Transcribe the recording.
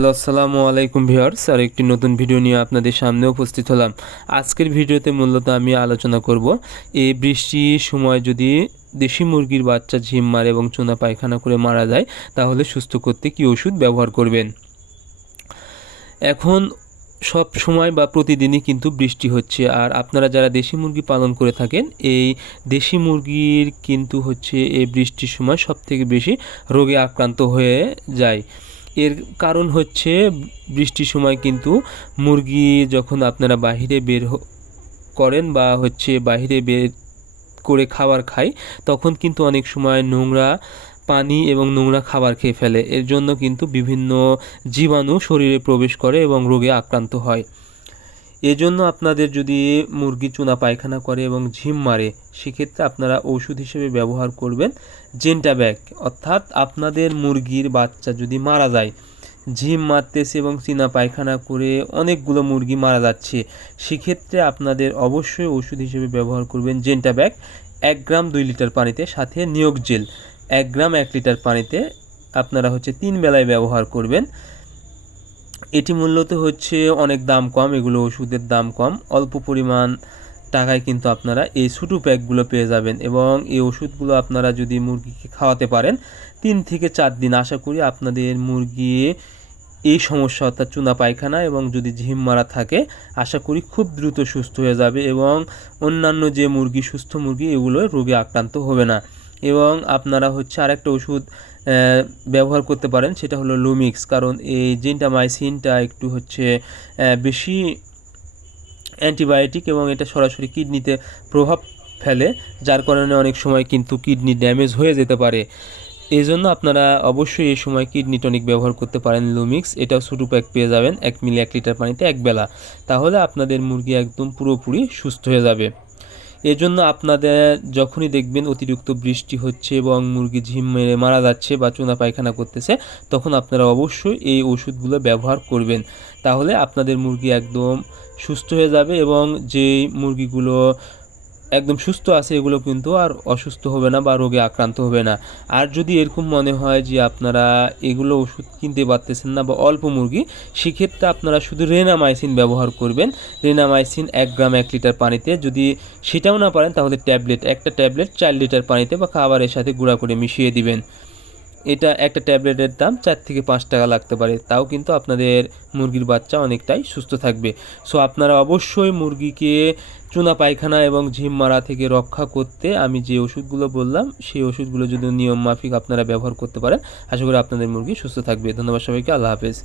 Hello, আসসালামু আলাইকুম viewers. আর একটি নতুন ভিডিও নিয়ে আপনাদের সামনে উপস্থিত হলাম। আজকের ভিডিওতে মূলত আমি আলোচনা করব এই বৃষ্টির সময় যদি দেশি মুরগির বাচ্চা ঝিম মারে এবং চুনা পায়খানা করে মারা যায় তাহলে সুস্থ করতে কী ওষুধ ব্যবহার করবেন। এখন সব সময় বা প্রতিদিনই কিন্তু বৃষ্টি হচ্ছে, আর আপনারা যারা দেশি মুরগি পালন করে থাকেন এই দেশি মুরগির কিন্তু হচ্ছে এই বৃষ্টির সময় সবথেকে বেশি রোগে আক্রান্ত হয়ে যায়। এর কারণ হচ্ছে বৃষ্টির সময় কিন্তু মুরগি যখন আপনারা বাহিরে বের করেন বা হচ্ছে বাহিরে বের করে খাবার খায় তখন কিন্তু অনেক সময় নোংরা পানি এবং নোংরা খাবার খেয়ে ফেলে। এর জন্য কিন্তু বিভিন্ন জীবাণু শরীরে প্রবেশ করে এবং রোগে আক্রান্ত হয়। এজন্য আপনাদের যদি মুরগি চুনা পায়খানা করে এবং ঝিম মারে সেক্ষেত্রে আপনারা ওষুধ হিসেবে ব্যবহার করবেন জেন্টাব্যাক। অর্থাৎ আপনাদের মুরগির বাচ্চা যদি মারা যায়, ঝিম মারতেছে এবং চুনা পায়খানা করে অনেকগুলো মুরগি মারা যাচ্ছে, সেক্ষেত্রে আপনাদের অবশ্যই ওষুধ হিসেবে ব্যবহার করবেন জেন্টাব্যাক 1 গ্রাম 2 লিটার পানিতে, সাথে নিয়োগ জেল 1 গ্রাম 1 লিটার পানিতে আপনারা হচ্ছে 3 বেলায় ব্যবহার করবেন। এটি মূলত হচ্ছে অনেক দাম কম, এগুলো ওষুধের দাম কম, অল্প পরিমাণ টাকায় কিন্তু আপনারা এই ছোটো প্যাকগুলো পেয়ে যাবেন। এবং এই ওষুধগুলো আপনারা যদি মুরগিকে খাওয়াতে পারেন 3 থেকে 4 দিন, আশা করি আপনাদের মুরগি এই সমস্যা অর্থাৎ চুনা পায়খানা এবং যদি ঝিম মারা থাকে আশা করি খুব দ্রুত সুস্থ হয়ে যাবে এবং অন্যান্য যে মুরগি সুস্থ মুরগি এগুলো রোগে আক্রান্ত হবে না। এবং আপনারা হচ্ছে আরেকটা ওষুধ ব্যবহার করতে পারেন, সেটা হলো লুমিক্স। কারণ এই জেন্টামাইসিনটা একটু হচ্ছে বেশি অ্যান্টিবায়োটিক এবং এটা সরাসরি কিডনিতে প্রভাব ফেলে, যার কারণে অনেক সময় কিন্তু কিডনি ড্যামেজ হয়ে যেতে পারে। এই জন্য আপনারা অবশ্যই এই সময় কিডনি টনিক ব্যবহার করতে পারেন লুমিক্স। এটাও ছোটো প্যাক পেয়ে যাবেন 1 মিলি 1 লিটার পানিতে 1 বেলা, তাহলে আপনাদের মুরগি একদম পুরোপুরি সুস্থ হয়ে যাবে। এজন্য আপনাদের যখনই দেখবেন অতিরিক্ত বৃষ্টি হচ্ছে এবং মুরগি ঝিম মেরে মারা যাচ্ছে বা চুনা পায়খানা করতেছে তখন আপনারা অবশ্যই এই ওষুধগুলো ব্যবহার করবেন, তাহলে আপনাদের মুরগি একদম সুস্থ হয়ে যাবে এবং যেই মুরগিগুলো একদম সুস্থ আছে এগুলো কিন্তু আর অসুস্থ হবে না বা রোগে আক্রান্ত হবে না। আর যদি এরকম মনে হয় যে আপনারা এগুলো ওষুধ কিনতে পারতেছেন না বা অল্প মুরগি, সেক্ষেত্রে আপনারা শুধু রেনামাইসিন ব্যবহার করবেন। রেনামাইসিন 1 গ্রাম 1 লিটার পানিতে, যদি সেটাও না পারেন তাহলে একটা ট্যাবলেট 4 লিটার পানিতে বা খাবারের সাথে গুঁড়া করে মিশিয়ে দিবেন। এটা একটা ট্যাবলেটের দাম 4 থেকে 5 টাকা লাগতে পারে, তাও কিন্তু আপনাদের মুরগির বাচ্চা অনেকটাই সুস্থ থাকবে। সো আপনারা অবশ্যই মুরগিকে চুনা পায়খানা এবং ঝিম মারা থেকে রক্ষা করতে আমি যে ওষুধগুলো বললাম সেই ওষুধগুলো যদি নিয়ম মাফিক আপনারা ব্যবহার করতে পারেন আশা করি আপনাদের মুরগি সুস্থ থাকবে। ধন্যবাদ সবাইকে, আল্লাহ হাফেজ।